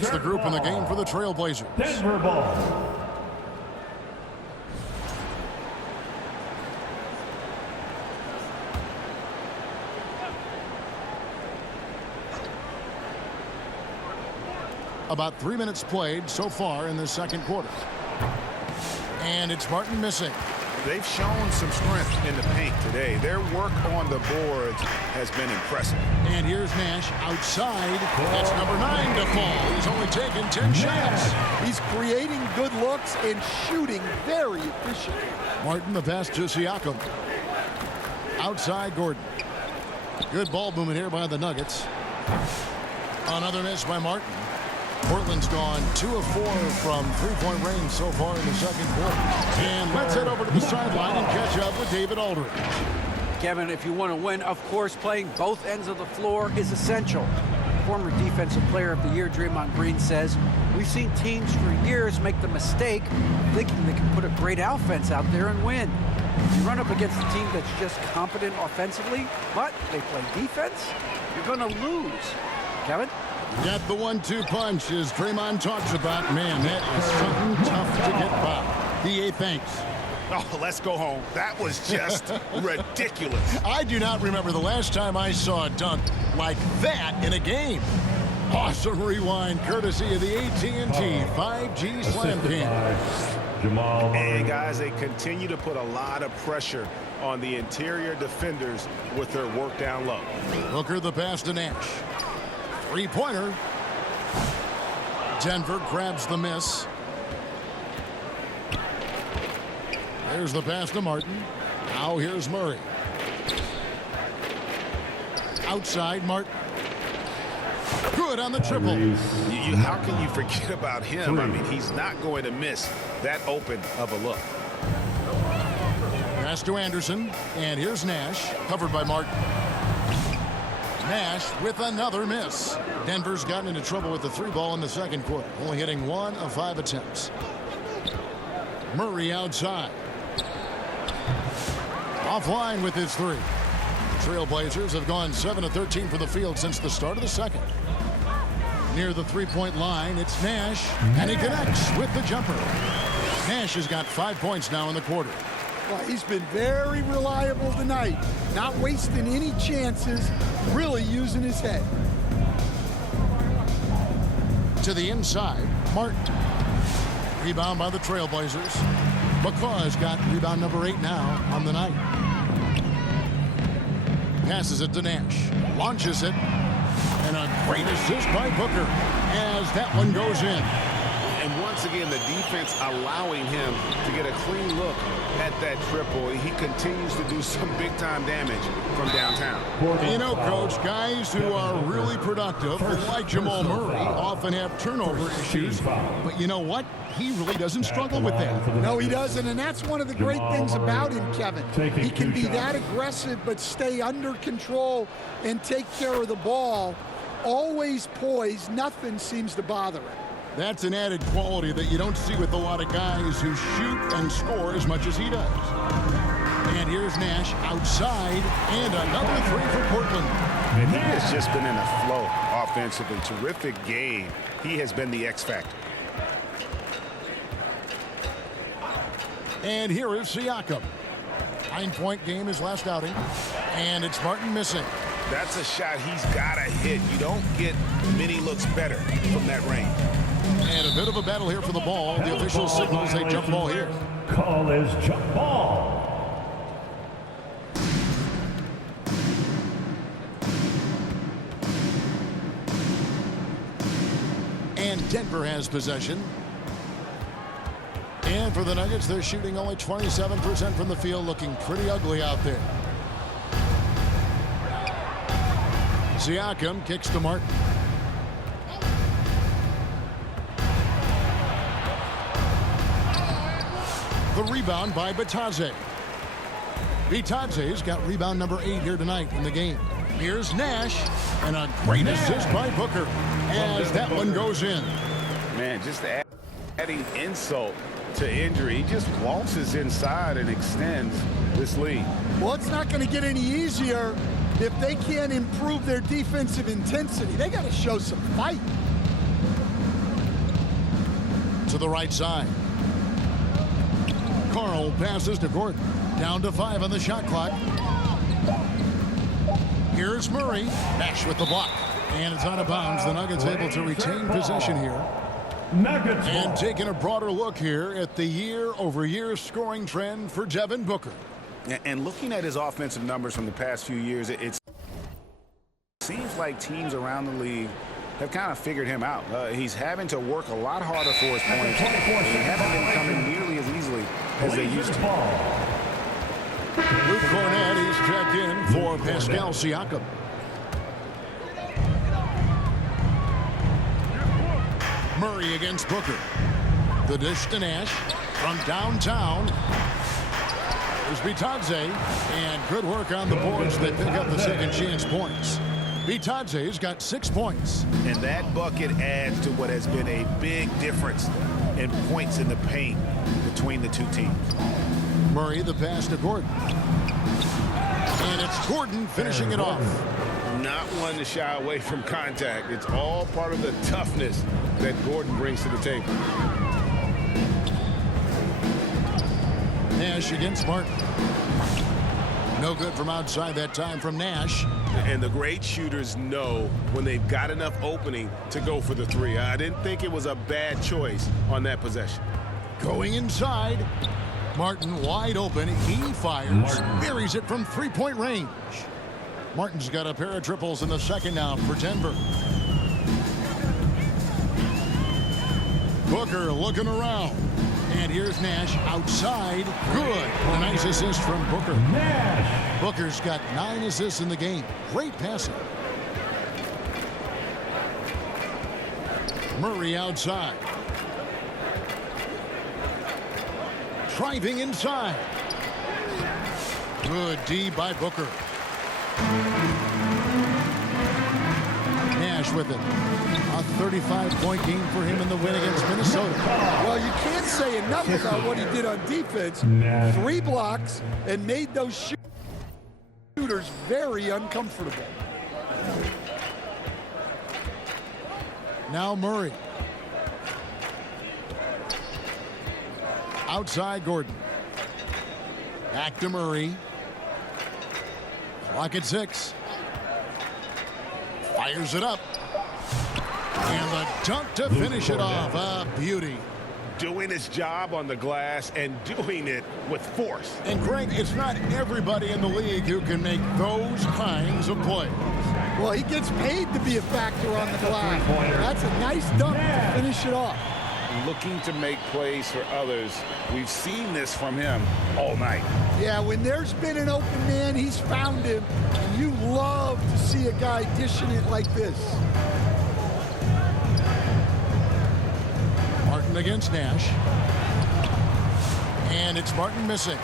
That's the group in the game for the Trailblazers. Denver ball. About 3 minutes played so far in the second quarter. And it's Martin missing. They've shown some strength in the paint today. Their work on the boards has been impressive. And here's Nash outside. That's number 9 to fall. He's only taken 10 shots. He's creating good looks and shooting very efficiently. Martin the pass to Siakam. Outside Gordon. Good ball movement here by the Nuggets. Another miss by Martin. Portland's gone 2 of 4 from three-point range so far in the second quarter. And let's head over to the sideline and catch up with David Aldridge. Kevin, if you want to win, of course, playing both ends of the floor is essential. Former Defensive Player of the Year Draymond Green says, we've seen teams for years make the mistake of thinking they can put a great offense out there and win. You run up against a team that's just competent offensively, but they play defense, you're going to lose. Kevin? Got the 1-2 punch, as Draymond talks about. Man, that is something tough to get by. DA, thanks. Oh, let's go home. That was just ridiculous. I do not remember the last time I saw a dunk like that in a game. Awesome rewind, courtesy of the AT&T 5G Slam Cam. Jamal Murray. And guys, they continue to put a lot of pressure on the interior defenders with their work down low. Booker the pass to Nash. Three-pointer. Denver grabs the miss. There's the pass to Martin. Now here's Murray. Outside Martin. Good on the triple. How can you forget about him? I mean, he's not going to miss that open of a look. Pass to Anderson. And here's Nash. Covered by Martin. Nash with another miss. Denver's gotten into trouble with the 3-ball in the second quarter, only hitting 1 of 5 attempts. Murray outside. Offline with his 3. The Trailblazers have gone 7 of 13 from the field since the start of the second. Near the 3-point line, it's Nash, and he connects with the jumper. Nash has got 5 points now in the quarter. Well, he's been very reliable tonight, not wasting any chances, really using his head. To the inside, Martin. Rebound by the Trailblazers. McCaw's got rebound number 8 now on the night. Passes it to Nash. Launches it. And a great assist by Booker as that one goes in. And once again, the defense allowing him to get a clean look at that triple. He continues to do some big-time damage from downtown. You know, Coach, guys who are really productive, like Jamal Murray, often have turnover issues. But you know what? He really doesn't struggle with that. No, he doesn't, and that's one of the great things about him, Kevin. He can be that aggressive but stay under control and take care of the ball. Always poised. Nothing seems to bother him. That's an added quality that you don't see with a lot of guys who shoot and score as much as he does. And here's Nash outside, and another 3 for Portland. And he has just been in a flow offensively. Terrific game. He has been the X factor. And here is Siakam. 9-point game his last outing. And it's Martin missing. That's a shot he's got to hit. You don't get many looks better from that range. And a bit of a battle here for the ball. The official signals a jump ball here. Call is jump ball. And Denver has possession. And for the Nuggets, they're shooting only 27% from the field, looking pretty ugly out there. Siakam kicks to Martin. The rebound by Bitadze. Bitadze's got rebound number 8 here tonight in the game. Here's Nash, and a great assist by Booker as that one goes in. Man, just adding insult to injury. He just waltzes inside and extends this lead. Well, it's not going to get any easier if they can't improve their defensive intensity. They got to show some fight. to the right side. Carl passes to Gordon. Down to 5 on the shot clock. Here's Murray. Nash with the block. And it's out of bounds. The Nuggets able to retain possession here. Nuggets And ball. taking a broader look here at the year-over-year scoring trend for Devin Booker. And looking at his offensive numbers from the past few years, it seems like teams around the league have kind of figured him out. He's having to work a lot harder for his points. They haven't been coming nearly as easily as they used to. Luke Cornett, he's checked in for Pascal Siakam. Murray against Booker. The dish to Nash from downtown. There's Bitadze, and good work on the boards that pick up the second chance points. Bitadze's got 6 points. And that bucket adds to what has been a big difference in points in the paint between the two teams. Murray, the pass to Gordon. And it's Gordon finishing it off. Not one to shy away from contact. It's all part of the toughness that Gordon brings to the table. Nash against Martin. No good from outside that time from Nash. And the great shooters know when they've got enough opening to go for the three. I didn't think it was a bad choice on that possession. Going inside. Martin wide open. He fires. Buries it from three-point range. Martin's got a pair of triples in the second now for Denver. Booker looking around. And here's Nash outside. Good. A nice assist from Booker. Nash. Booker's got 9 assists in the game. Great passing. Murray outside. Driving inside. Good D by Booker. Nash with it. A 35-point game for him in the win against Minnesota. Well, you can't say enough about what he did on defense. Nash. 3 blocks and made those shooters very uncomfortable. Now Murray. Outside Gordon. Back to Murray. Clock at 6. Fires it up. And the dunk to finish it off. A beauty. Doing his job on the glass and doing it with force. And Greg, it's not everybody in the league who can make those kinds of plays. Well, he gets paid to be a factor on the glass. That's a nice dunk to finish it off. Looking to make plays for others. We've seen this from him all night. Yeah, when there's been an open man, he's found him. And you love to see a guy dishing it like this. Martin against Nash. And it's Martin missing.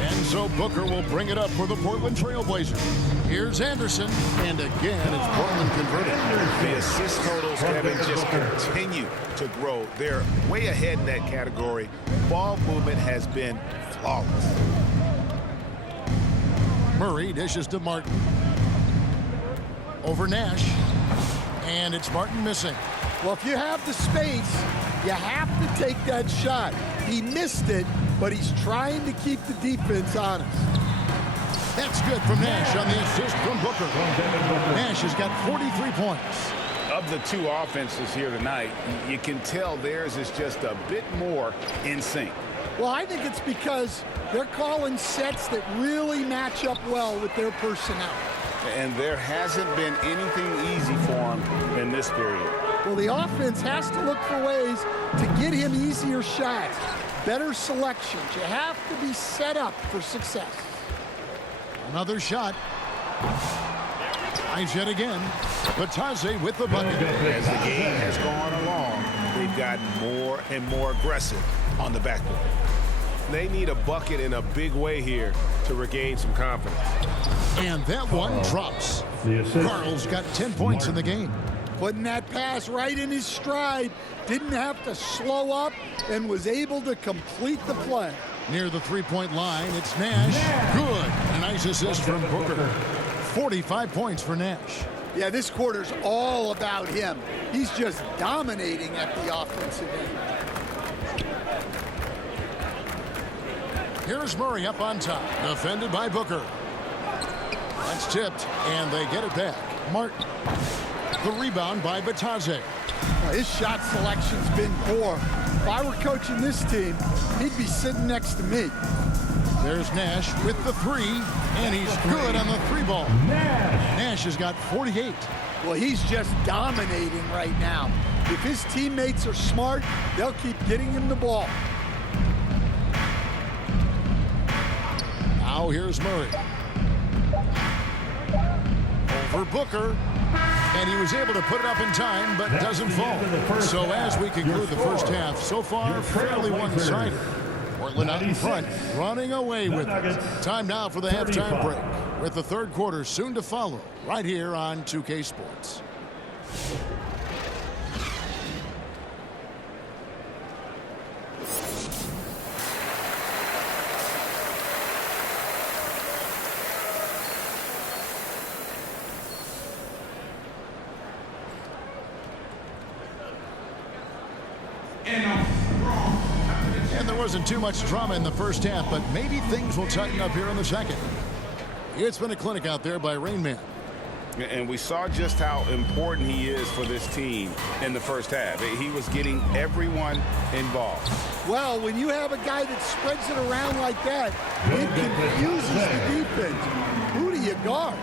And so Booker will bring it up for the Portland Trail Blazers. Here's Anderson. And again, it's Portland converted. The assist totals, Kevin, just continue to grow. They're way ahead in that category. Ball movement has been flawless. Murray dishes to Martin. Over Nash. And it's Martin missing. Well, if you have the space, you have to take that shot. He missed it, but he's trying to keep the defense honest. That's good from Nash on the assist from Booker. Nash has got 43 points. Of the two offenses here tonight, you can tell theirs is just a bit more in sync. Well, I think it's because they're calling sets that really match up well with their personnel. And there hasn't been anything easy for them in this period. Well, the offense has to look for ways to get him easier shots, better selections. You have to be set up for success. Another shot. Tries yet again. Bitadze with the bucket. As the game has gone along, they've gotten more and more aggressive on the backboard. They need a bucket in a big way here to regain some confidence. And that one drops. Carl's got 10 points in the game. Putting that pass right in his stride. Didn't have to slow up and was able to complete the play. Near the three-point line, it's Nash. Good. A nice assist from Booker. 45 points for Nash. Yeah, this quarter's all about him. He's just dominating at the offensive end. Here's Murray up on top, defended by Booker. That's tipped, and they get it back. Martin. The rebound by Batadze. His shot selection's been poor. If I were coaching this team, he'd be sitting next to me. There's Nash with the three, and he's good on the three ball. Nash has got 48. Well, he's just dominating right now. If his teammates are smart, they'll keep getting him the ball. Now here's Murray. Over Booker. And he was able to put it up in time, but doesn't fall. So as we conclude the first half, so far fairly one-sided. Portland out in front, running away with it. Time now for the halftime break, with the third quarter soon to follow, right here on 2K Sports. And there wasn't too much drama in the first half, but maybe things will tighten up here in the second. It's been a clinic out there by Rain Man. And we saw just how important he is for this team in the first half. He was getting everyone involved. Well, when you have a guy that spreads it around like that, it confuses the defense. Who do you guard?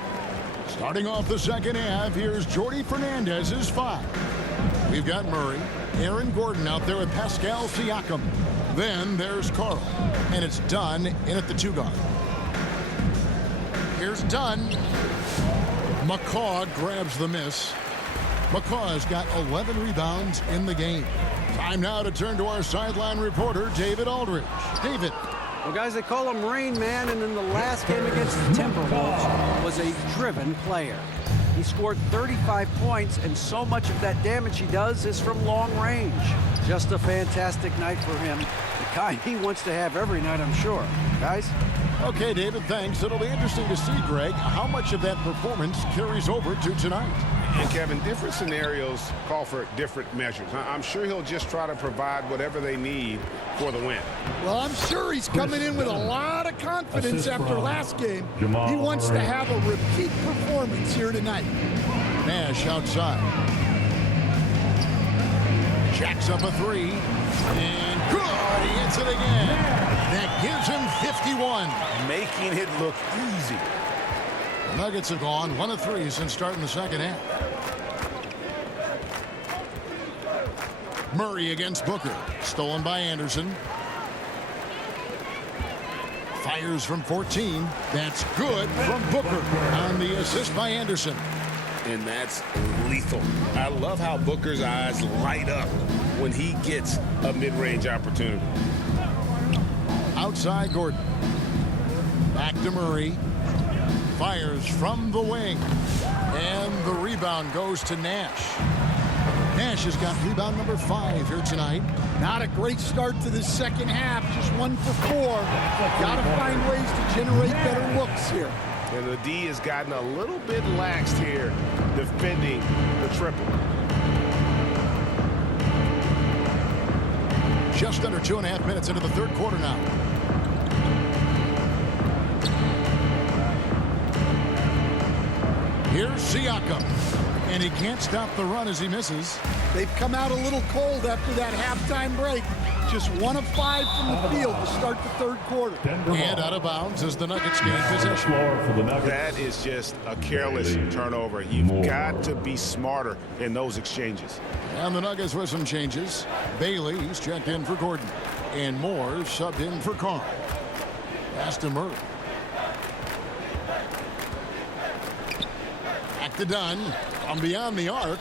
Starting off the second half, here's Jordi Fernandez's 5. We've got Murray, Aaron Gordon out there with Pascal Siakam. Then there's Carl, and it's Dunn in at the 2 guard. Here's Dunn. McCaw grabs the miss. McCaw has got 11 rebounds in the game. Time now to turn to our sideline reporter, David Aldridge. David. Well, guys, they call him Rain Man, and in the last game against the Timberwolves was a driven player. He scored 35 points, and so much of that damage he does is from long range. Just a fantastic night for him. The kind he wants to have every night, I'm sure. Guys? Okay, David, thanks. It'll be interesting to see, Greg, how much of that performance carries over to tonight. And, Kevin, different scenarios call for different measures. I'm sure he'll just try to provide whatever they need for the win. Well, I'm sure he's coming in with a lot of confidence after last game. He wants to have a repeat performance here tonight. Nash outside. Jacks up a 3. And good! He hits it again. That gives him 51. Making it look easy. The Nuggets have gone 1 of 3 since starting the second half. Murray against Booker. Stolen by Anderson. Fires from 14. That's good from Booker on the assist by Anderson. And that's lethal. I love how Booker's eyes light up when he gets a mid-range opportunity. Outside Gordon. Back to Murray. Fires from the wing. And the rebound goes to Nash. Nash has got rebound number 5 here tonight. Not a great start to the second half. Just 1 for 4. Got to find ways to generate better looks here. And the D has gotten a little bit laxed here defending the triple. Just under 2.5 minutes into the third quarter now. Here's Siakam. And he can't stop the run as he misses. They've come out a little cold after that halftime break. Just 1 of 5 from the field to start the third quarter. And out of bounds as the Nuggets gain possession. That is just a careless turnover. You've got to be smarter in those exchanges. And the Nuggets with some changes. Bailey, he's checked in for Gordon. And Moore subbed in for Carl. Pass to Murray. Back to Dunn. From beyond the arc.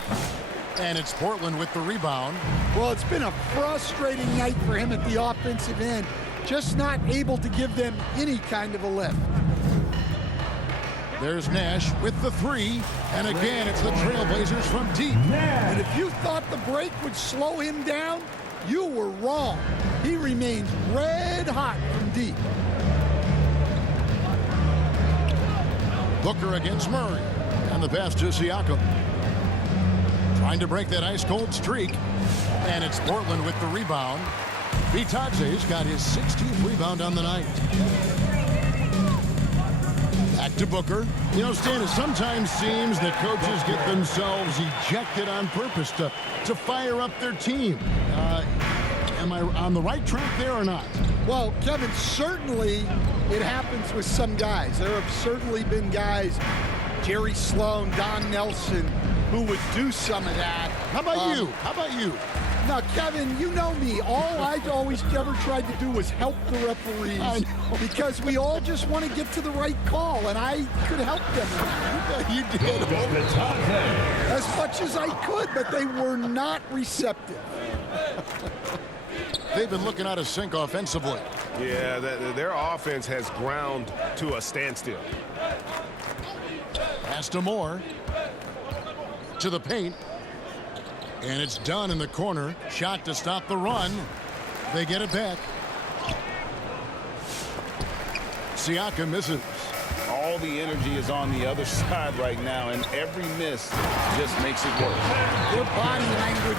And it's Portland with the rebound. Well, it's been a frustrating night for him at the offensive end. Just not able to give them any kind of a lift. There's Nash with the 3. And again, it's the Trailblazers from deep. And if you thought the break would slow him down, you were wrong. He remains red hot from deep. Booker against Murray. And the pass to Siakam. Trying to break that ice-cold streak. And it's Portland with the rebound. Bitadze's got his 16th rebound on the night. Back to Booker. You know, Stan, it sometimes seems that coaches get themselves ejected on purpose to fire up their team. Am I on the right track there or not? Well, Kevin, certainly it happens with some guys. There have certainly been guys, Jerry Sloan, Don Nelson, who would do some of that. How about you? How about you? Now, Kevin, you know me. All I always ever tried to do was help the referees because we all just want to get to the right call, and I could help them. You did. As much as I could, but they were not receptive. They've been looking out of sync offensively. Yeah, their offense has ground to a standstill. Pass to Moore. To the paint. And it's done in the corner. Shot to stop the run. They get it back. Siakam misses. All the energy is on the other side right now, and every miss just makes it worse. Their body language